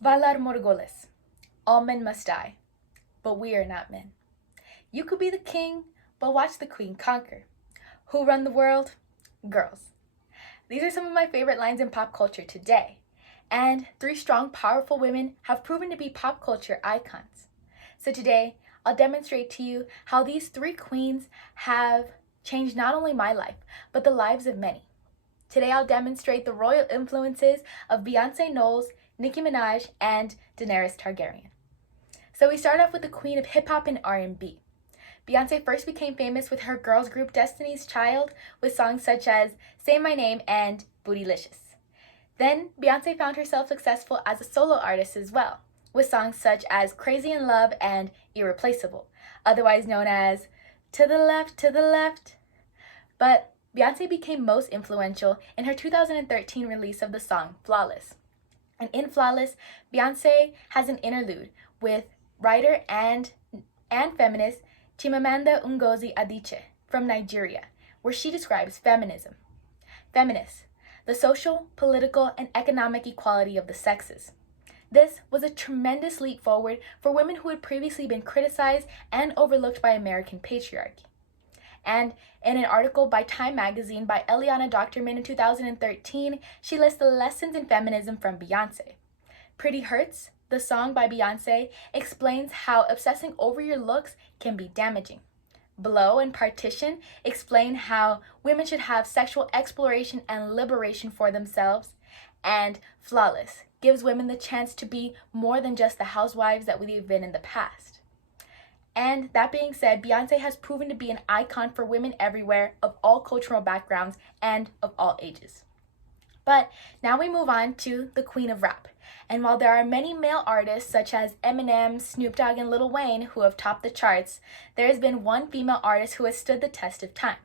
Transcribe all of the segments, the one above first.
Valar Morghulis. All men must die, but we are not men. You could be the king, but watch the queen conquer. Who run the world? Girls. These are some of my favorite lines in pop culture today. And three strong, powerful women have proven to be pop culture icons. So today, I'll demonstrate to you how these three queens have changed not only my life, but the lives of many. Today, I'll demonstrate the royal influences of Beyonce Knowles, Nicki Minaj, and Daenerys Targaryen. So we start off with the queen of hip-hop and R&B. Beyonce first became famous with her girls group Destiny's Child with songs such as Say My Name and Bootylicious. Then Beyonce found herself successful as a solo artist as well, with songs such as Crazy in Love and Irreplaceable, otherwise known as To the Left. But Beyonce became most influential in her 2013 release of the song Flawless. And in Flawless, Beyonce has an interlude with writer and feminist Chimamanda Ngozi Adichie from Nigeria, where she describes feminism. Feminists, the social, political, and economic equality of the sexes. This was a tremendous leap forward for women who had previously been criticized and overlooked by American patriarchy. And in an article by Time magazine by Eliana Doctorman in 2013, she lists the lessons in feminism from Beyonce. Pretty Hurts, the song by Beyonce, explains how obsessing over your looks can be damaging. Blow and Partition explain how women should have sexual exploration and liberation for themselves. And Flawless gives women the chance to be more than just the housewives that we've been in the past. And that being said, Beyonce has proven to be an icon for women everywhere of all cultural backgrounds and of all ages. But now we move on to the queen of rap. And while there are many male artists such as Eminem, Snoop Dogg, and Lil Wayne who have topped the charts, there has been one female artist who has stood the test of time.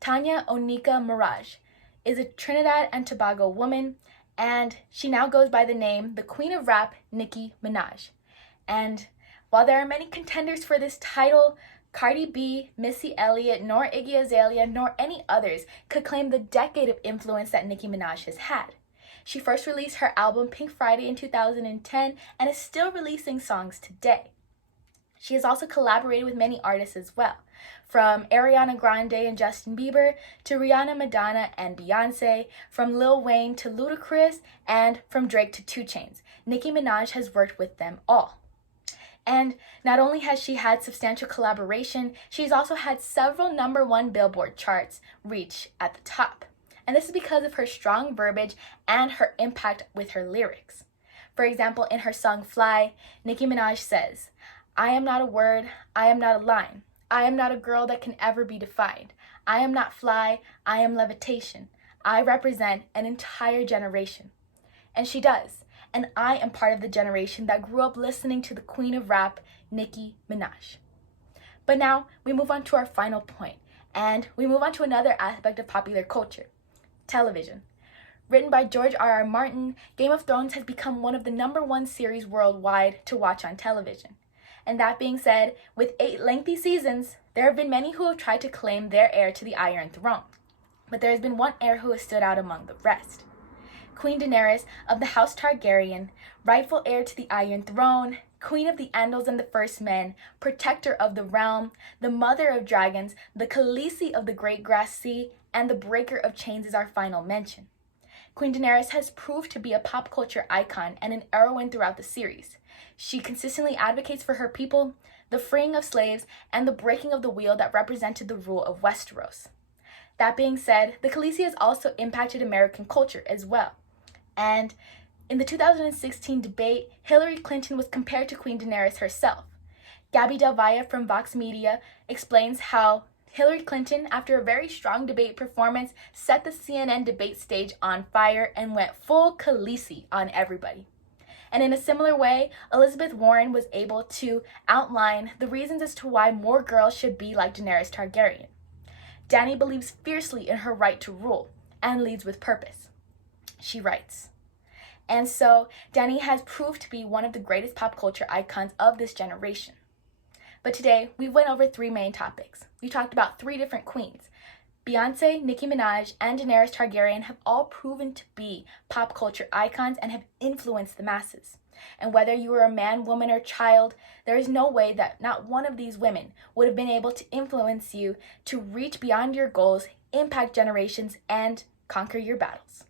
Tanya Onika Mirage is a Trinidad and Tobago woman, and she now goes by the name the Queen of Rap, Nicki Minaj. And while there are many contenders for this title, Cardi B, Missy Elliott, nor Iggy Azalea, nor any others could claim the decade of influence that Nicki Minaj has had. She first released her album Pink Friday in 2010 and is still releasing songs today. She has also collaborated with many artists as well, from Ariana Grande and Justin Bieber to Rihanna, Madonna, and Beyonce, from Lil Wayne to Ludacris, and from Drake to 2 Chainz. Nicki Minaj has worked with them all. And not only has she had substantial collaboration, she's also had several #1 Billboard charts reach at the top. And this is because of her strong verbiage and her impact with her lyrics. For example, in her song Fly, Nicki Minaj says, I am not a word, I am not a line. I am not a girl that can ever be defined. I am not fly, I am levitation. I represent an entire generation. And she does. And I am part of the generation that grew up listening to the queen of rap, Nicki Minaj. But now we move on to our final point, and we move on to another aspect of popular culture, television. Written by George R.R. Martin, Game of Thrones has become one of the #1 series worldwide to watch on television. And that being said, with 8 lengthy seasons, there have been many who have tried to claim their heir to the Iron Throne. But there has been one heir who has stood out among the rest. Queen Daenerys of the House Targaryen, rightful heir to the Iron Throne, Queen of the Andals and the First Men, protector of the realm, the mother of dragons, the Khaleesi of the Great Grass Sea, and the breaker of chains is our final mention. Queen Daenerys has proved to be a pop culture icon and an heroine throughout the series. She consistently advocates for her people, the freeing of slaves, and the breaking of the wheel that represented the rule of Westeros. That being said, the Khaleesi has also impacted American culture as well. And in the 2016 debate, Hillary Clinton was compared to Queen Daenerys herself. Gabby Del Valle from Vox Media explains how Hillary Clinton, after a very strong debate performance, set the CNN debate stage on fire and went full Khaleesi on everybody. And in a similar way, Elizabeth Warren was able to outline the reasons as to why more girls should be like Daenerys Targaryen. Dany believes fiercely in her right to rule and leads with purpose. She writes, and so Dany has proved to be one of the greatest pop culture icons of this generation. But today, we went over 3 main topics. We talked about 3 different queens, Beyonce, Nicki Minaj, and Daenerys Targaryen have all proven to be pop culture icons and have influenced the masses. And whether you were a man, woman, or child, there is no way that not one of these women would have been able to influence you to reach beyond your goals, impact generations, and conquer your battles.